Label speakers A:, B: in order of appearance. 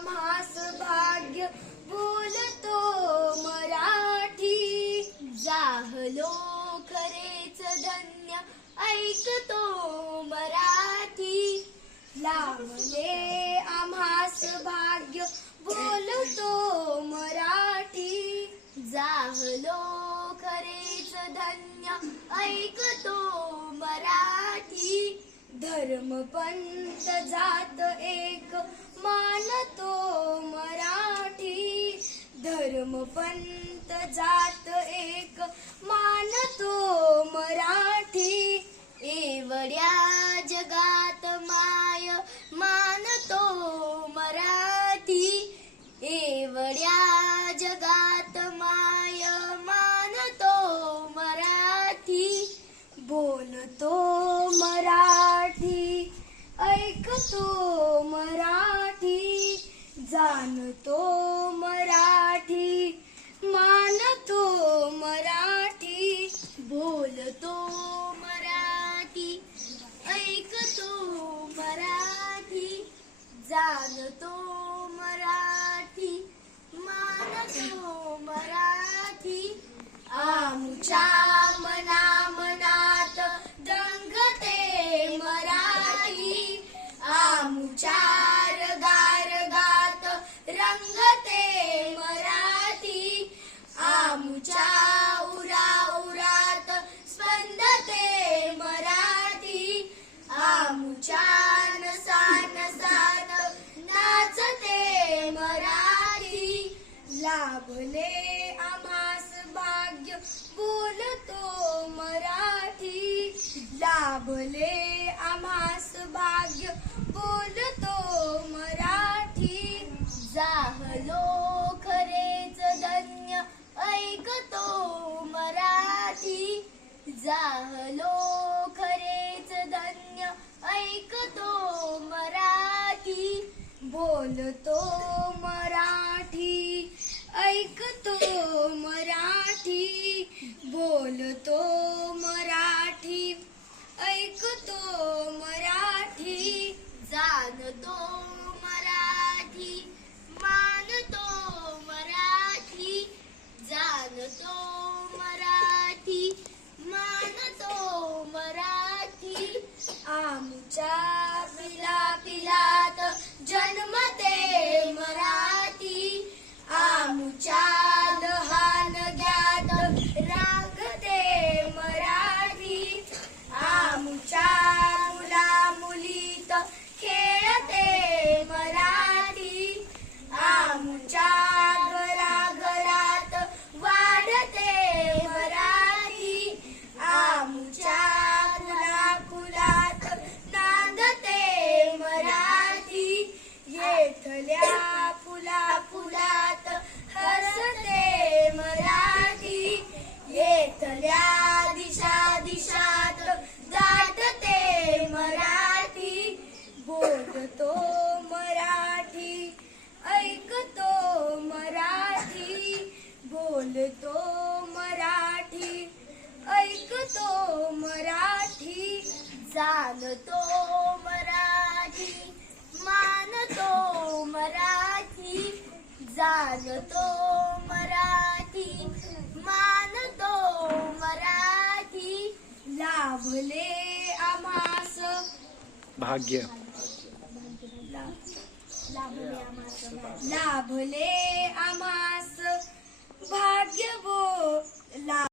A: आम्हास भाग्य बोलतो मराठी. जाहलो खरेच धन्य ऐकतो मराठी. लाभले आम्हास भाग्य बोलतो मराठी. जाहलो खरेच धन्य ऐकतो मराठी. धर्मपंथ जात एक मानतो मराठी. धर्मपंथ जात एक मानतो बोलतो मराठी ऐकतो मराठी जाणतो लाभले आम्हास भाग्य बोलतो मराठी. लाभले आम्हास भाग्य बोलतो मराठी. जाहलो खरेच धन्य ऐकतो मराठी. जाहलो खरेच धन्य ऐकतो मराठी. बोलतो बोलतो मराठी बोलतो मराठी बोलतो मराठी ऐकतो मराठी बोलतो मराठी ऐकतो मराठी जाणतो मराठी मानतो मराठी जाणतो मराठी मानतो मराठी लाभले आम्हास.
B: भाग्य.
A: लाभले आम्हास. भाग्य बो ला